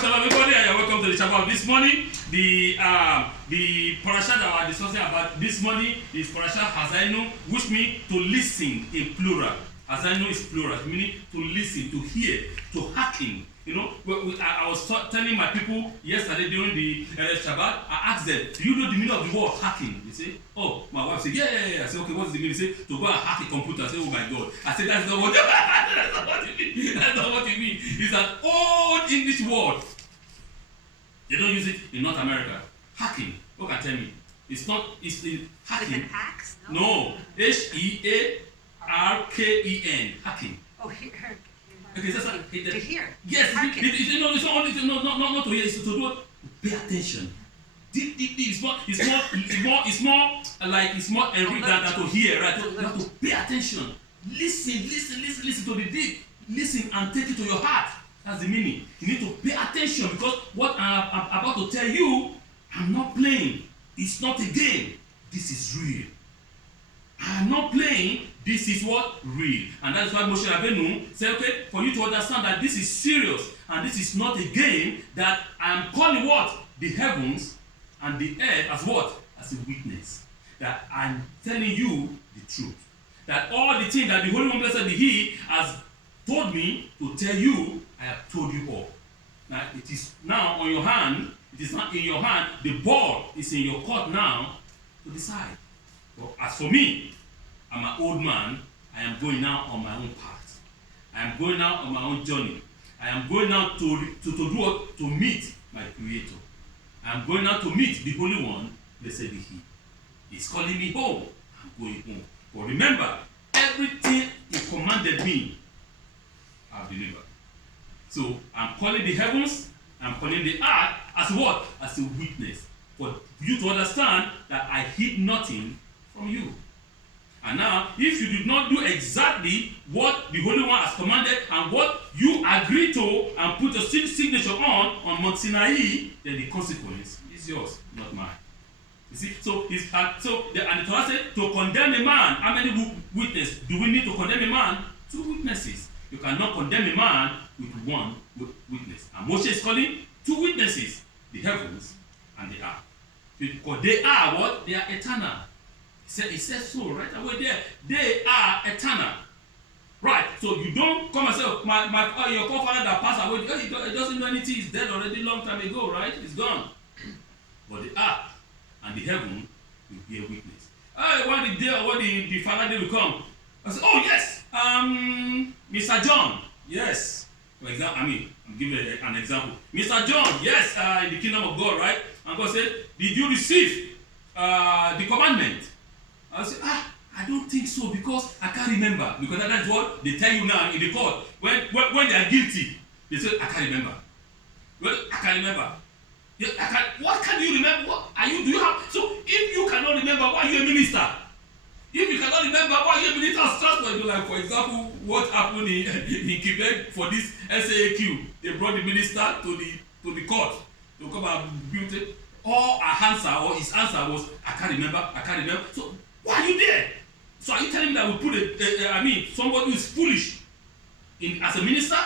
Shabbat shalom, everybody, and you're welcome to the Shabbat this morning. The Parashat that we are discussing about this morning is Parashat Haazinu, which means to listen in plural. Haazinu is plural, meaning to listen, to hear, to hearken. You know, I was telling my people yesterday during the Shabbat, I asked them, do you know the meaning of the word hacking? They say, oh, my wife said, yeah. I said, okay, what's the meaning? They say, to go and hack a computer. I said, oh my God. I said, that's not what you mean. That's not what you mean. It's an old English word. They don't use it in North America. Hacking. Who can tell me? It's not, it's hacking. With an axe? No. H-E-A-R-K-E-N. Hacking. Oh, here. Okay, that's to hear. Yes, it's not only not to hear, it's to do. Pay attention. It's more enriched than to hear, right? You have to pay attention. Listen to the deed. Listen and take it to your heart. That's the meaning. You need to pay attention because what I'm about to tell you, I'm not playing. It's not a game. This is real. I'm not playing. This is what? Real. And that's why Moshe Rabbeinu said, okay, for you to understand that this is serious and this is not a game, that I'm calling what? The heavens and the earth as what? As a witness. That I'm telling you the truth. That all the things that the Holy One, blessed be He, has told me to tell you, I have told you all. Now, it is now on your hand. It is not in your hand. The ball is in your court now to decide. But as for me, I'm an old man. I am going now on my own path. I am going now on my own journey. I am going now to do what? To meet my Creator. I am going now to meet the Holy One, blessed be He. He's calling me home. I'm going home. But remember, everything He commanded me, I've delivered. So I'm calling the heavens, I'm calling the earth as what? As a witness. For you to understand that I hid nothing from you. And now, if you did not do exactly what the Holy One has commanded and what you agreed to and put your signature on Mount Sinai, then the consequence is yours, not mine. You see, and the Torah said to condemn a man. How many witnesses do we need to condemn a man? 2 witnesses. You cannot condemn a man with 1 witness. And Moshe is calling 2 witnesses, the heavens and the earth. Because they are what? They are eternal. It says so right away there. They are eternal. Right. So you don't come and say, your forefather that passed away, he doesn't know anything, he's dead already long time ago, right? It's gone. But the earth and the heaven will be a witness. When the Father day will come, I say, oh yes, Mr. John, yes. For example, I'm giving an example. Mr. John, yes, in the kingdom of God, right? And God said, did you receive the commandment? I say, I don't think so because I can't remember. Because that's what they tell you now in the court. When they are guilty, they say, I can't remember. Well, I can't remember. What can you remember? Do you have? So if you cannot remember, why are you a minister? If you cannot remember, why are you a minister of transport? Like, for example, what happened in Quebec for this SAAQ? They brought the minister to the court to come and build it. All her answer or his answer was, I can't remember. So why are you there? So are you telling me that we put somebody who is foolish as a minister?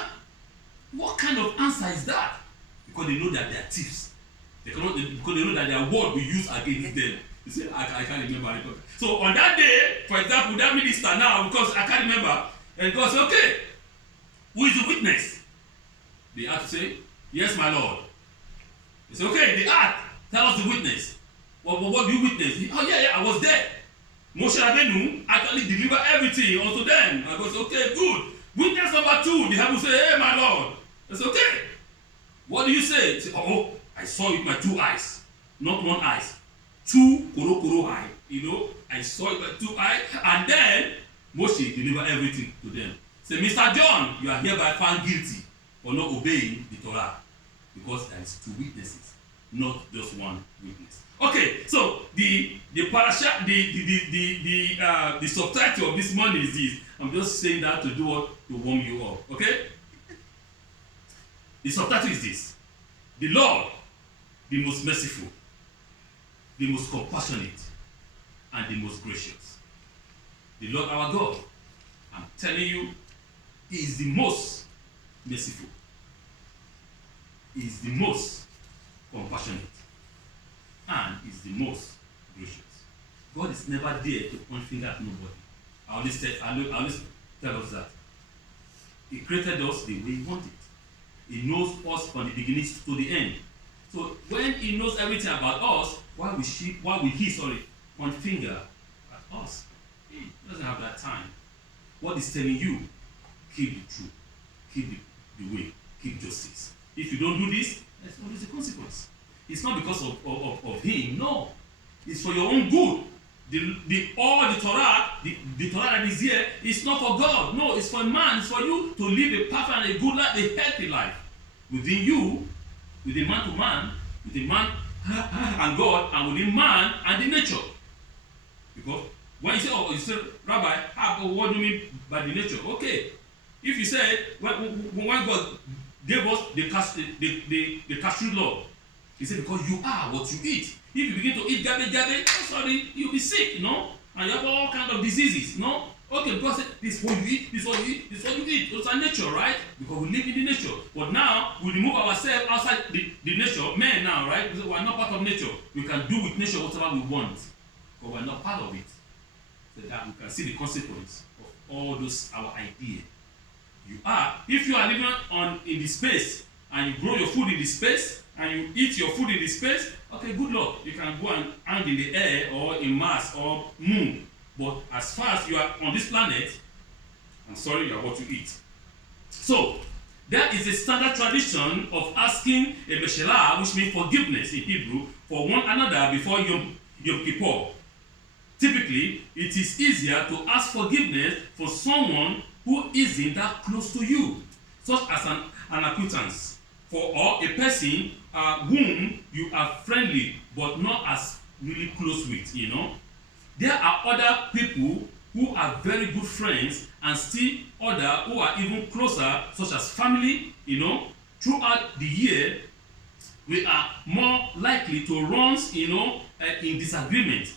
What kind of answer is that? Because they know that they are thieves. Because they know that their word will use against them. You say, I can't remember. So on that day, for example, that minister now, because I can't remember, and God says, okay, who is the witness? They have to say, yes, my Lord. They say, okay, the earth, tell us the witness. What do you witness? Oh yeah, I was there. Moshe Rabbeinu actually delivered everything unto them. I goes, okay, good. Witness number 2, the heaven say, hey, my Lord. I say, okay. What do you say? Say, oh, I saw it with my 2 eyes, not 1 eye. 2 koro eye. I saw it with 2 eyes, and then Moshe delivered everything to them. Say, Mr. John, you are hereby found guilty for not obeying the Torah, because there is 2 witnesses, not just 1 witness. Okay, so the Parashat, the subtitle of this morning is this. I'm just saying that to do what? To warm you up. Okay? The subtitle is this: the Lord, the most merciful, the most compassionate, and the most gracious. The Lord our God, I'm telling you, He is the most merciful. is the most compassionate and is the most gracious. God is never there to point finger at nobody. I always tell us that. He created us the way He wanted. He knows us from the beginning to the end. So when He knows everything about us, why will He point finger at us? He doesn't have that time. What He's telling you, keep the truth, keep the way, keep justice. If you don't do this, there's always a consequence. It's not because of Him, no. It's for your own good. The Torah, the Torah that is here, is not for God. No, it's for man. It's for you to live a perfect and a good life, a healthy life. Within you, within man to man, within man and God, and within man and the nature. Because when you say, Rabbi, what do you mean by the nature? Okay. If you say, when God gave us the castrated law, He said, because you are what you eat. If you begin to eat garbage, you'll be sick, and you have all kinds of diseases, Okay, because this is what you eat, this is what you eat, this is what you eat. It's our nature, right? Because we live in the nature. But now, we remove ourselves outside the nature. Men now, right? Because we are not part of nature. We can do with nature whatever we want. But we are not part of it. So that we can see the consequence of all those, our ideas. If you are living in the space, and you grow your food in the space, and you eat your food in the space, okay, good luck. You can go and hang in the air or in Mars or moon. But as far as you are on this planet, I'm sorry, you are what you eat. So, there is a standard tradition of asking a mechila, which means forgiveness in Hebrew, for one another before Yom Kippur. Typically, it is easier to ask forgiveness for someone who isn't that close to you, such as an acquaintance, or a person whom you are friendly but not as really close with, There are other people who are very good friends and still other who are even closer, such as family, Throughout the year, we are more likely to run, in disagreement,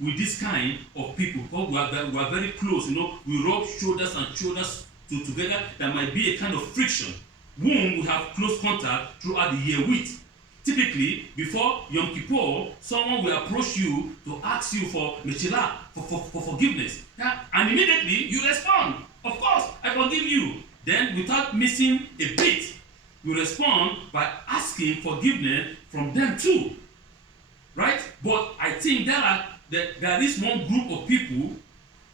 with this kind of people, because we are very close, we rub shoulders and shoulders together. There might be a kind of friction, whom we have close contact throughout the year with. Typically, before Yom Kippur, someone will approach you to ask you for mechila, for forgiveness. Yeah? And immediately, you respond, of course, I forgive you. Then, without missing a beat, you respond by asking forgiveness from them too. Right? But I think there is one group of people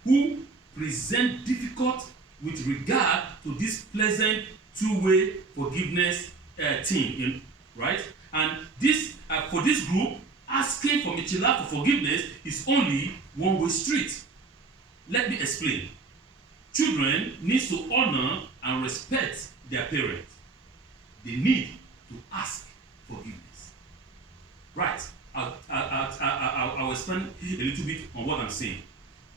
who present difficult with regard to this pleasant two-way forgiveness thing, right? And this for this group, asking for mechila, for forgiveness, is only one-way street. Let me explain. Children need to honor and respect their parents. They need to ask forgiveness. Right? I will spend a little bit on what I'm saying.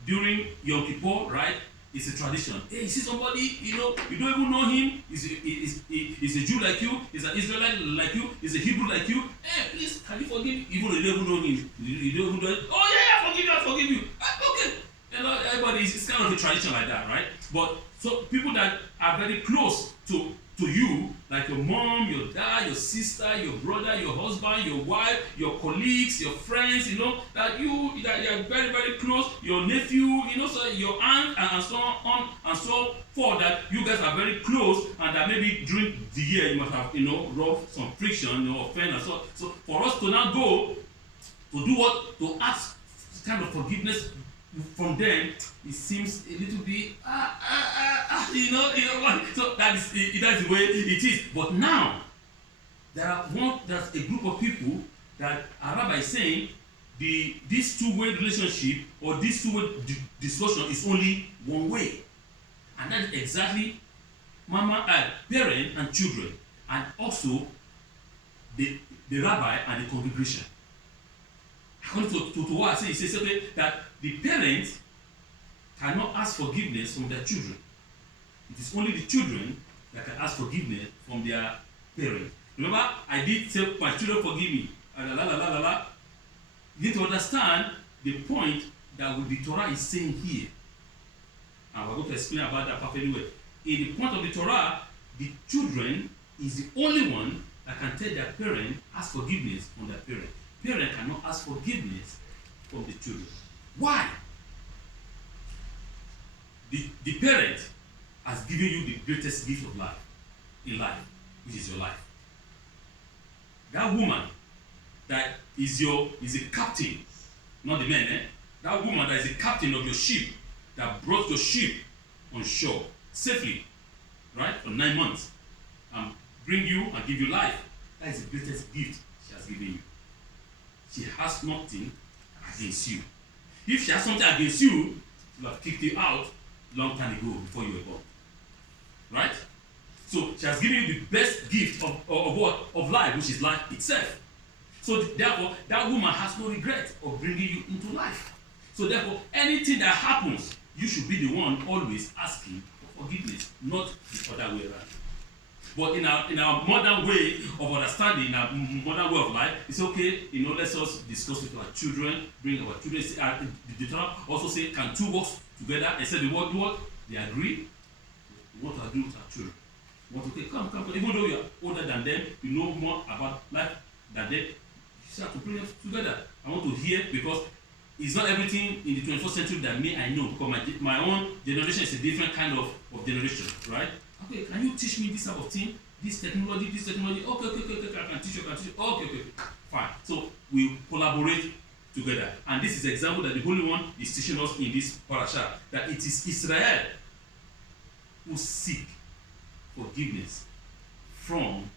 During Yom Kippur, right? It's a tradition. Hey, you see somebody, you don't even know him. He's a Jew like you. He's an Israelite like you. He's a Hebrew like you. Hey, please, can you forgive me? Even though you don't even know him. You don't even know it. Oh, yeah, I forgive you. Okay. Everybody, it's kind of a tradition like that, right? But so people that are very close to you, like your mom, your dad, your sister, your brother, your husband, your wife, your colleagues, your friends, that you are very, very close, your nephew, so your aunt, and so on and so forth, that you guys are very close, and that maybe during the year you must have, rough some friction, offense, and so. So for us to now go to do what? To ask kind of forgiveness from them, it seems a little bit so that's the way it is. But now there's a group of people that a rabbi is saying this two-way relationship or this two-way discussion is only one way, and that is exactly parent and children, and also the rabbi and the congregation. According to what I say, it says that the parents cannot ask forgiveness from their children. It is only the children that can ask forgiveness from their parents. Remember, I did say, my children forgive me. You need to understand the point that the Torah is saying here. And we're going to explain about that perfectly well. In the point of the Torah, the children is the only one that can tell their parent, ask forgiveness from their parent. Parent cannot ask forgiveness from the children. Why? The parent has given you the greatest gift of life in life, which is your life. That woman that is a captain, not the man, that woman that is a captain of your ship, that brought your ship on shore safely, right, for 9 months, and bring you and give you life. That is the greatest gift she has given you. She has nothing against you. If she has something against you, she would have kicked you out long time ago before you were born. Right? So she has given you the best gift of what? Of life, which is life itself. So therefore, that woman has no regret of bringing you into life. So therefore, anything that happens, you should be the one always asking for forgiveness, not the other way around. But in our modern way of understanding, in our modern way of life, it's okay, let's us discuss with our children, bring our children. The Torah also say, can two work together? And say the word what? They agree. We want to agree with our children. We want to say, come. Even though you are older than them, you know more about life than them, you have to bring them together. I want to hear, because it's not everything in the 21st century that I know, because my own generation is a different kind of generation, right? Okay, can you teach me this type of thing? This technology? Okay, I can teach you. Okay, fine. So we collaborate together. And this is the example that the Holy One is teaching us in this Parashat, that it is Israel who seek forgiveness from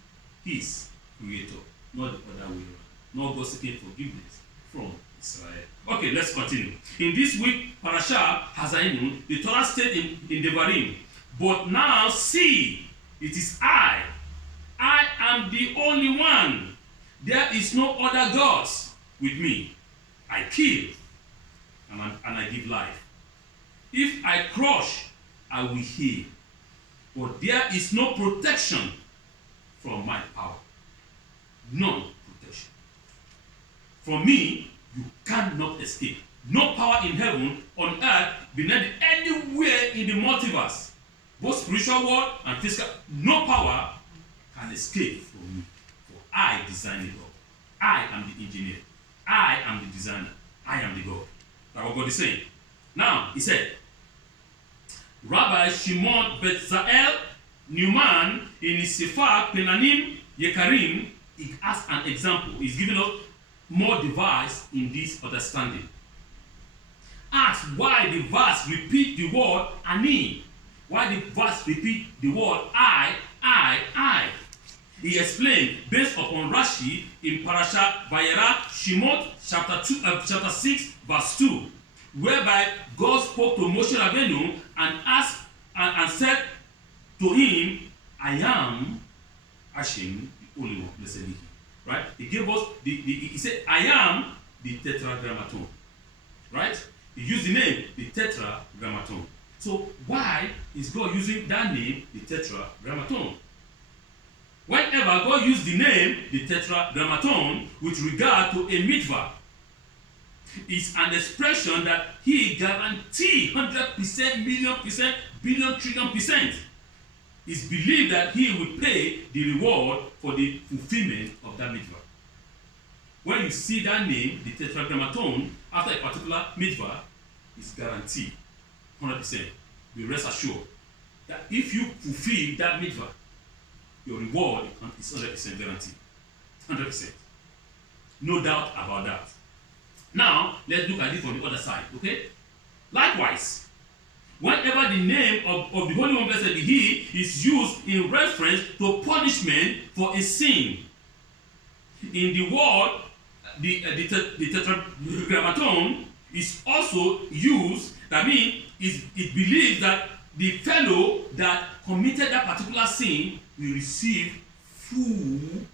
his Creator, not the other way around. Not God seeking forgiveness from Israel. Okay, let's continue. In this week, Parashat Haazinu, the Torah stated in Devarim, but now see, it is I am the only one. There is no other gods with me. I kill and I give life. If I crush, I will heal. But there is no protection from my power. None protection. From me, you cannot escape. No power in heaven, on earth, beneath anywhere in the multiverse, both spiritual world and physical, no power can escape from me. For I designed it all. I am the engineer. I am the designer. I am the God. That's what God is saying. Now, he said, Rabbi Shimon Betzael Newman in his Sefer Penanim Yekarim, he has an example. He's giving us more device in this understanding. Ask why the verse repeat the word ani. Why the verse repeat the word I. He explained based upon Rashi in Parashat Vayera Shemot chapter 6 verse 2, whereby God spoke to Moshe Rabbeinu and asked and said to him, I am Hashem, the only one, blessed be He. Right? He gave us he said, I am the tetragrammaton. Right? He used the name, the tetragrammaton. So why is God using that name, the tetragrammaton? Whenever God used the name, the tetragrammaton, with regard to a mitzvah, it's an expression that He guarantees 100%, million percent, billion, trillion percent. It's believed that He will pay the reward for the fulfillment of that mitzvah. When you see that name, the tetragrammaton, after a particular mitzvah, it's guaranteed 100%. Be rest assured that if you fulfill that mitzvah, your reward is 100% guaranteed. 100%. No doubt about that. Now, let's look at it from the other side, okay? Likewise, whenever the name of the Holy One, blessed be He, is used in reference to punishment for a sin, in the word, the tetragrammaton is also used, that means it believes that the fellow that committed that particular sin will receive full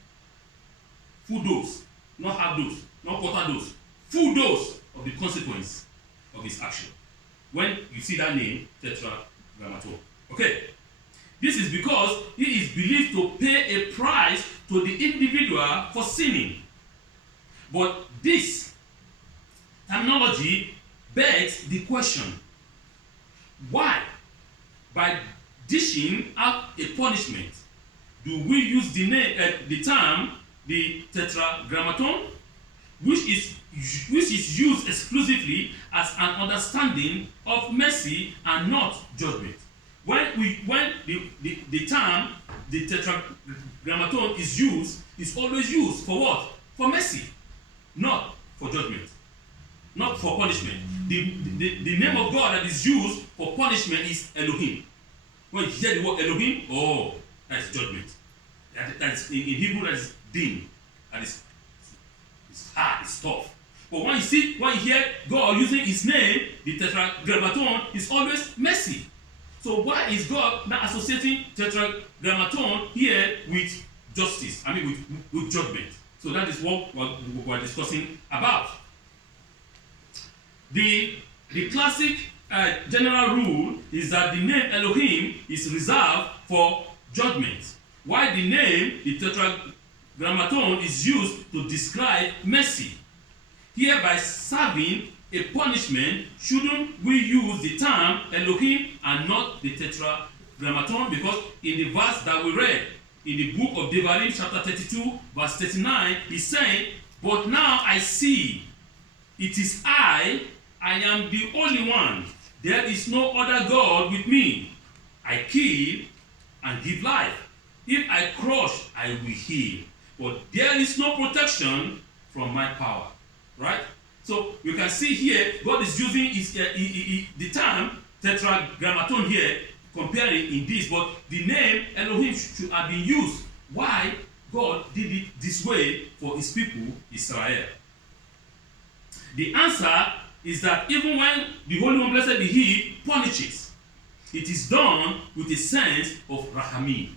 dose, not half dose, not quarter dose, full dose of the consequence of his action. When you see that name, tetragrammaton. Okay. This is because he is believed to pay a price to the individual for sinning. But this terminology begs the question, why, by dishing out a punishment, do we use the term the tetragrammaton, which is used exclusively as an understanding of mercy and not judgment. When the term the tetragrammaton is used, it's always used for what? For mercy, not for judgment, not for punishment. The name of God that is used for punishment is Elohim. When you hear the word Elohim, oh, that's judgment. That's in Hebrew, that is din. That is, it's hard, it's tough. But when you hear God using his name, the tetragrammaton, is always mercy. So why is God now associating tetragrammaton here with justice? I mean with judgment. So that is what we're discussing about. The classic general rule is that the name Elohim is reserved for judgment, while the name the tetragrammaton is used to describe mercy. Hereby serving a punishment, shouldn't we use the term Elohim and not the tetragrammaton? Because in the verse that we read in the book of Devarim, chapter 32, verse 39, he's saying, "But now I see, it is I am the only one. There is no other God with me. I kill and give life. If I crush, I will heal. But there is no protection from my power." Right? So you can see here, God is using the term tetragrammaton here, comparing in this, but the name Elohim should have been used. Why God did it this way for his people, Israel? The answer is that even when the Holy One, blessed be He, punishes, it is done with a sense of rahamim.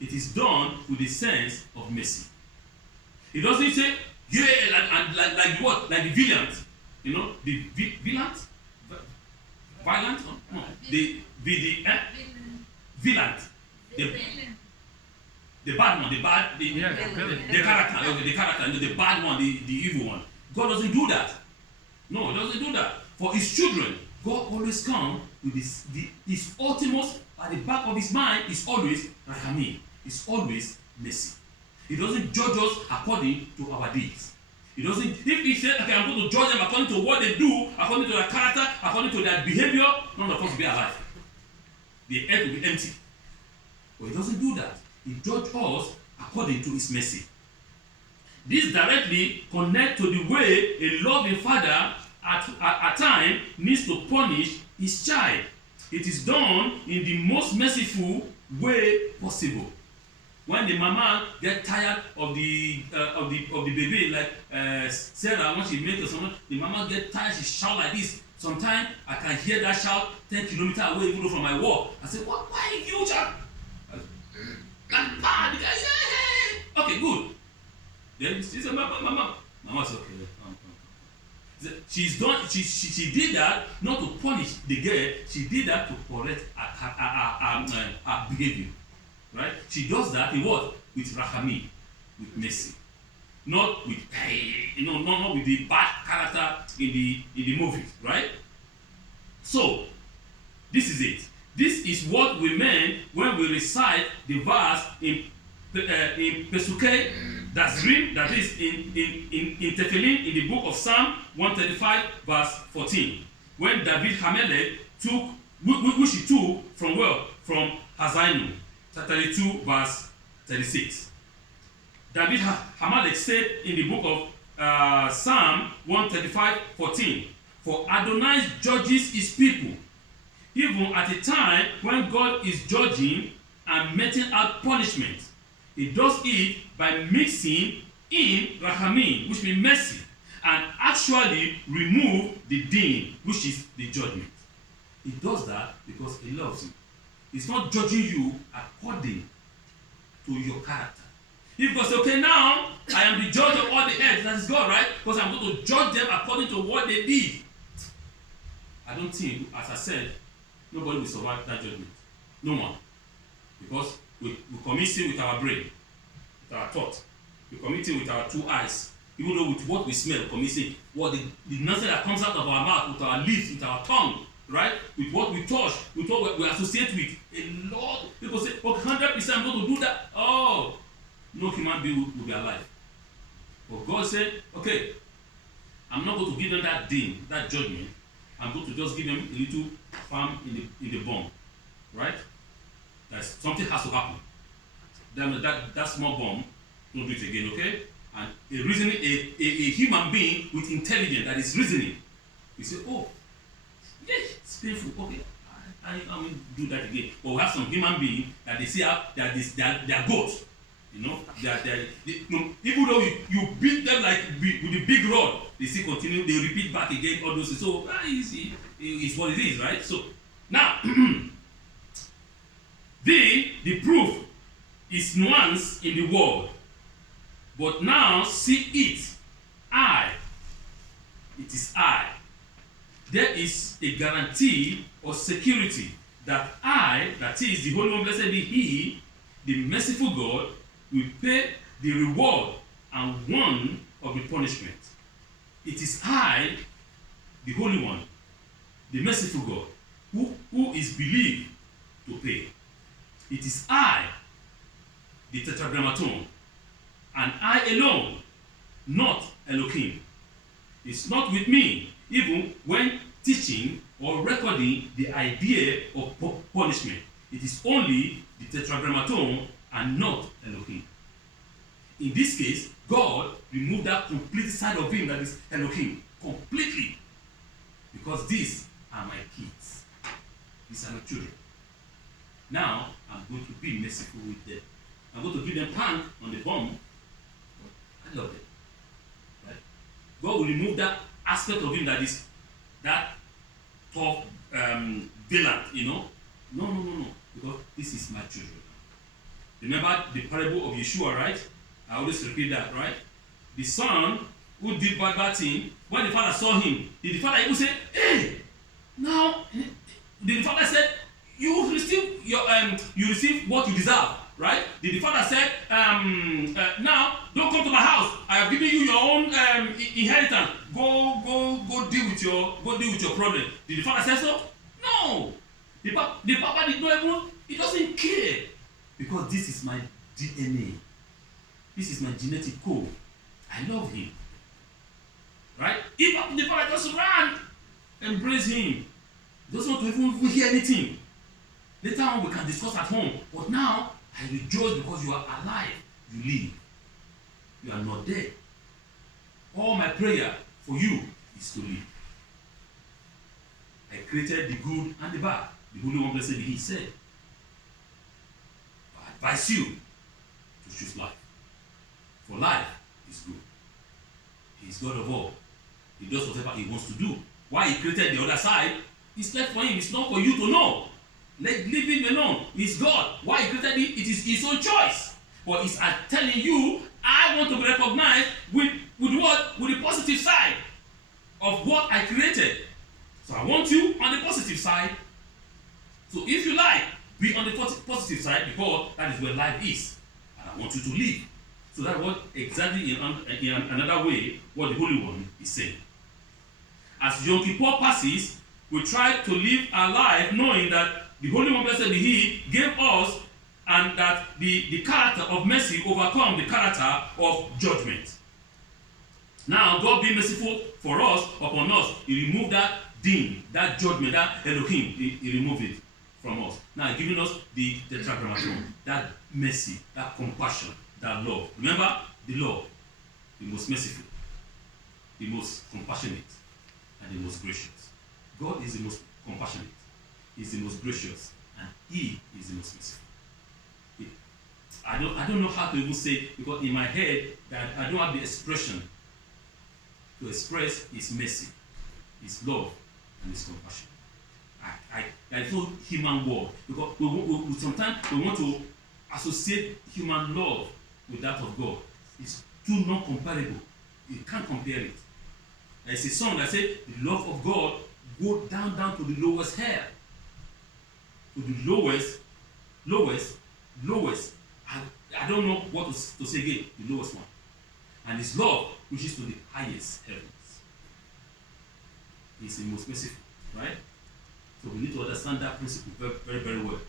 It is done with a sense of mercy. It doesn't say, yeah, like what? Like the villain. You know, the villain? Violent? No. The villain. The bad one, the character, okay, the character, the bad one, the evil one. God doesn't do that. No, he doesn't do that. For his children, God always comes with his ultimate, at the back of his mind, is always rahamim. It's always mercy. He doesn't judge us according to our deeds. He doesn't, if he says, okay, I'm going to judge them according to what they do, according to their character, according to their behavior, none of us will be alive. The earth will be empty. But he doesn't do that. He judges us according to his mercy. This directly connects to the way a loving father at times needs to punish his child. It is done in the most merciful way possible. When the mama gets tired of the baby, like Sarah, when she makes something, the mama gets tired, she shout like this. Sometimes I can hear that shout 10 kilometers away, even though from my walk. I say, "What? Why you shout?" Okay, good. Then she said, "Mama." Mama said, "Okay." She did that not to punish the girl. She did that to correct her behavior. Right? She does that in what? With rahamim, with mercy, not with not with the bad character in the movie, right? So this is it. This is what we meant when we recite the verse in Pesukei Dasrim, that is in Tefillin, in the book of Psalm 135, verse 14, when David Hamelech took, which he took from where? From Haazinu. 32 verse 36. David Hamelech said in the book of Psalm 135:14, "For Adonai judges his people, even at a time when God is judging and meting out punishment. He does it by mixing in rahamim, which means mercy, and actually remove the din, which is the judgment." He does that because he loves you. He's not judging you according to your character. If God says, "Okay, now I am the judge of all the earth," that is God, right? Because I'm going to judge them according to what they did. I don't think, as I said, nobody will survive that judgment. No one. Because we commit sin with our brain, with our thought. We commit sin with our 2 eyes. Even though with what we smell, we commit sin. What the nonsense that comes out of our mouth, with our lips, with our tongue, right? With what we touch, with what we associate with. A lot of people say, okay, 100% I'm going to do that. Oh, no human being will be alive. But God said, okay, I'm not going to give them that ding, that judgment. I'm going to just give them a little farm in the bomb, right? That something has to happen. That small bomb, don't do it again, okay? And a human being with intelligence that is reasoning, you say, oh, yeah, it's painful. Okay, I will do that again. But we have some human beings that they say they are goats. You know, even though you beat them like with a big rod, they still continue, they repeat back again all those things. So it's what it is, right? So now the proof is nuance in the word, but now see it. It is I. There is a guarantee or security that I, that is the Holy One, blessed be He, the merciful God, will pay the reward and one of the punishment. It is I, the Holy One, the merciful God, who is believed to pay. It is I, the Tetragrammaton, and I alone, not Elohim. It's not with me, even when teaching or recording the idea of punishment. It is only the Tetragrammaton and not Elohim. In this case, God removed that complete side of him that is Elohim completely, because these are my kids. These are my children. Now I'm going to be merciful with them. I'm going to give them pan on the bomb. I love them. Right? God will remove that aspect of him that is that tough villain, you know. No. Because this is my children. Remember the parable of Yeshua, right? I always repeat that, right? The son who did bad thing, when the father saw him, did the father even say, hey, now, did the father said, you receive what you deserve, right? Did the father said, now, don't come to my house. I have given you your own inheritance. Go deal with your problem. Did the father say so? No. The papa did not even, he doesn't care. Because this is my DNA. This is my genetic code. I love him. Right? If the father just ran, embrace him. He doesn't want to even hear anything. Later on we can discuss at home. But now, I rejoice because you are alive. You live. You are not dead. All my prayer for you is to live. I created the good and the bad. The Holy One, blessed be He, said, I advise you to choose life. For life is good. He is God of all. He does whatever He wants to do. Why He created the other side, it's left for Him. It's not for you to know. Leave Him alone. He's God. Why He created it, it is His own choice. But He's telling you, I want to be recognized with what? With the positive side of what I created. So I want you on the positive side. So if you like, be on the positive side, because that is where life is. And I want you to live. So that's what exactly in another way what the Holy One is saying. As Yom Kippur passes, we try to live our life knowing that the Holy One, blessed be He, gave us, and that the character of mercy overcome the character of judgment. Now, God being merciful for us, upon us, He removed that din, that judgment, that Elohim, He removed it from us. Now, He's giving us the Tetragrammaton, that mercy, that compassion, that love. Remember, the love, the most merciful, the most compassionate, and the most gracious. God is the most compassionate, He is the most gracious, and He is the most merciful. I don't know how to even say it, because in my head that I don't have the expression to express His mercy, His love, and His compassion. There is no human word, because sometimes we want to associate human love with that of God. It's too non-comparable. You can't compare it. There's a song that says the love of God go down to the lowest hair, to the lowest. I don't know what to say again. The lowest one, and His love reaches to the highest heavens. He's the most merciful, right? So we need to understand that principle very, very, very well.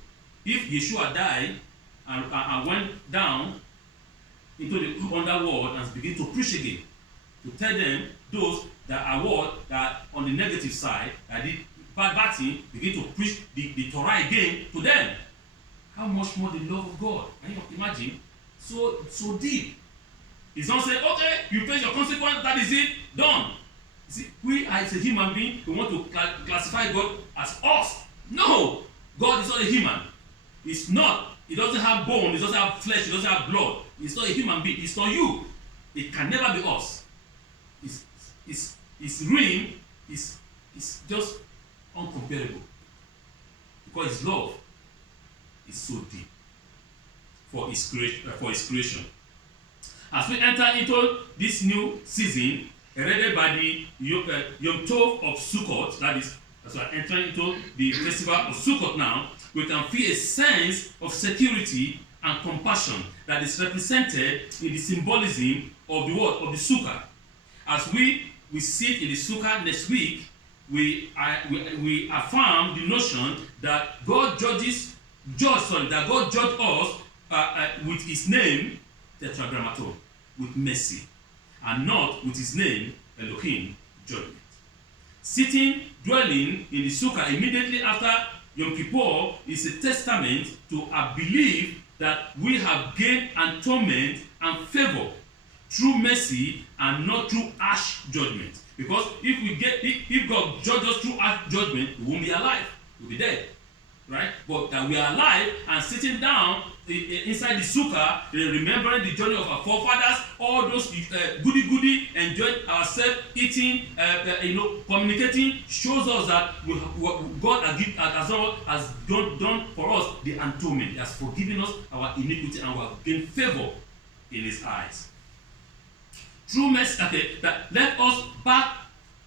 If Yeshua died and went down into the underworld and began to preach again, to tell them, those that are what, that on the negative side, that did bad thing, begin to preach the Torah again to them. How much more the love of God? Can you imagine? So deep. It's not saying, okay, you face your consequence, that is it, done. You see, we as a human being, we want to classify God as us. No! God is not a human. It's not. He doesn't have bone, he doesn't have flesh, he doesn't have blood. It's not a human being. It's not you. It can never be us. His reign is just uncomparable. Because his love is so deep for his creation. As we enter into this new season, headed by the Yom Tov of Sukkot, that is, as we are entering into the festival of Sukkot now, we can feel a sense of security and compassion that is represented in the symbolism of the word of the Sukkah. As we sit in the Sukkah next week, we affirm the notion that God judges us with his name, Tetragrammaton, with mercy, and not with his name, Elohim, judgment. Dwelling in the Sukkah immediately after Yom Kippur is a testament to a belief that we have gained atonement and favor through mercy and not through harsh judgment. Because if God judges us through harsh judgment, we won't be alive. We'll be dead. Right? But that we are alive and sitting down inside the sukkah, remembering the journey of our forefathers, all those goody, enjoying ourselves, eating, communicating, shows us that God has done for us the atonement. He has forgiven us our iniquity and we have gained favor in his eyes. True mercy, that let us back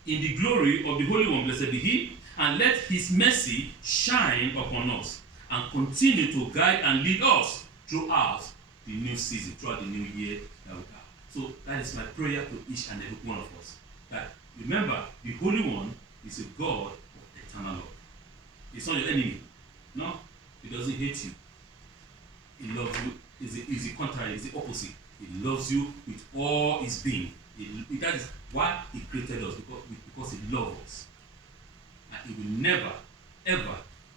in the glory of the Holy One, blessed be he, and let his mercy shine upon us and continue to guide and lead us throughout the new season, throughout the new year that we have. So that is my prayer to each and every one of us. That remember, the Holy One is a God of eternal love. He's not your enemy. No, he doesn't hate you. He loves you. Is the contrary, is the opposite. He loves you with all his being. That is why he created us, because he loves us. And he will never, ever,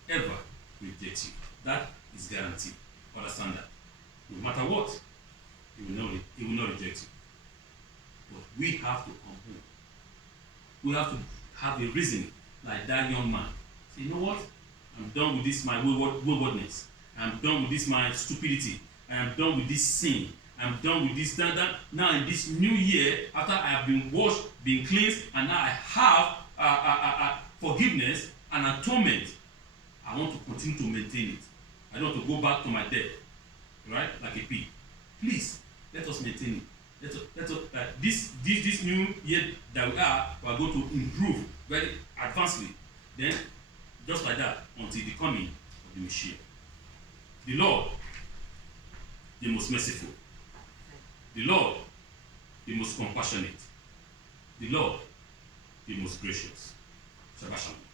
ever reject you. That is guaranteed. Understand that. No matter what, he will not reject you. But we have to humble. We have to have a reason, like that young man. Say, you know what? I'm done with this my waywardness. I'm done with this my stupidity. I am done with this sin. I'm done with this, that. Now in this new year, after I have been washed, been cleansed, and now I have forgiveness and atonement, I want to continue to maintain it. I don't want to go back to my death, right? Like a pig. Please, let us maintain it. Let us this new year that we are going to improve very advancedly. Then, just like that, until the coming of the Messiah. The Lord, the most merciful. The Lord, the most compassionate. The Lord, the most gracious. Shabbat shalom.